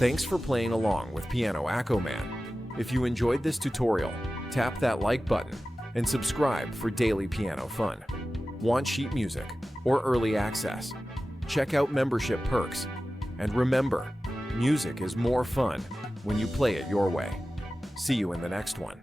Thanks for playing along with Piano AccoMan. If you enjoyed this tutorial, tap that like button and subscribe for daily piano fun. Want sheet music or early access? Check out membership perks. And remember, music is more fun when you play it your way. See you in the next one.